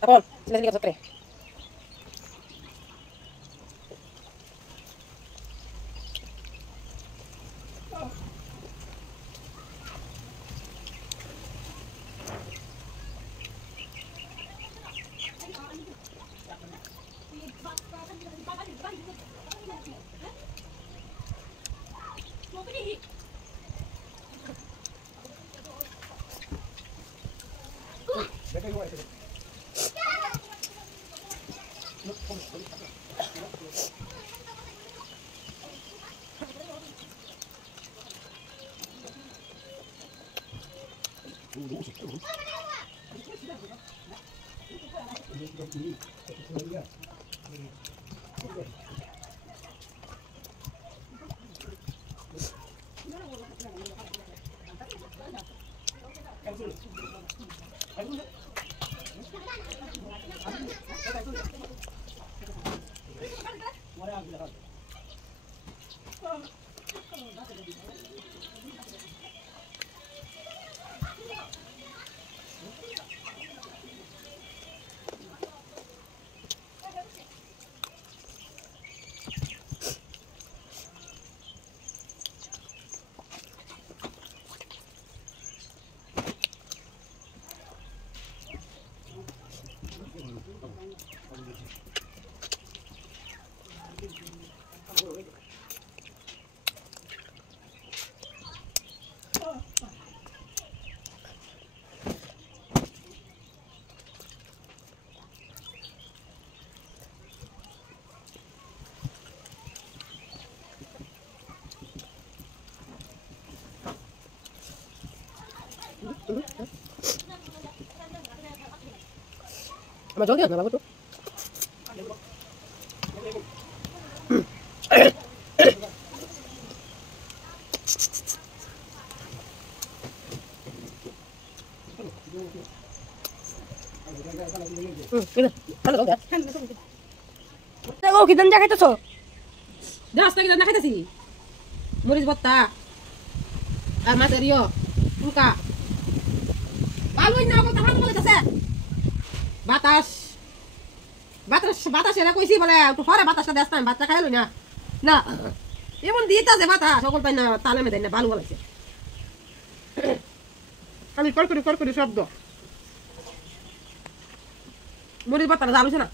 Tapon, sila sige sa tre. Mà trốn tiền là bao nhiêu? Cái này, ăn được không thế? দেখো কি দঞ্জা খাইতেছো? জাস্ট কি দঞ্জা খাইতেছি? মরিচ ভর্তা আর মাছের উনকা ভালোই না কথা ভালো বলেছে বাতাস বাতাস বাতাস এরা কইছি বলে একটু পরে বাতাসটা দেস না বাচ্চা খাইলো না না এমন দিতাছে বাতাস সকল পাই না তালে মে দেয় না ভালো বলেছে আমি কড়কড়ি শব্দ মরিচ ভর্তাটা জাল হইছে না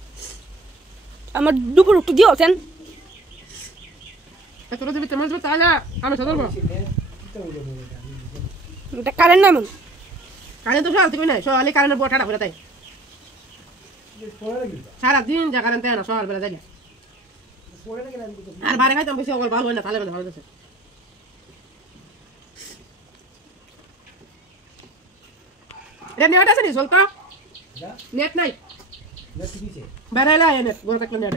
আমার দুপুর একটু দিও সেন এত রোজ ভিতরে মরিচ ভর্তা আলা আমি সদরব এটা কারেন্ট না মন কারেন্ট তো সকাল থেকে নাই সকালে কারেন্টের বোটাটা ঘুরে তাই সারাদিন যা কারেন্ট না সকাল বেলা যাই আর বারে খাইতাম বেশি অকল ভালো হয় না তাহলে ভালো আছে এটা নেট আছে নি চলতা নেট নাই বেড়াইলা নেট বড় একটা নেট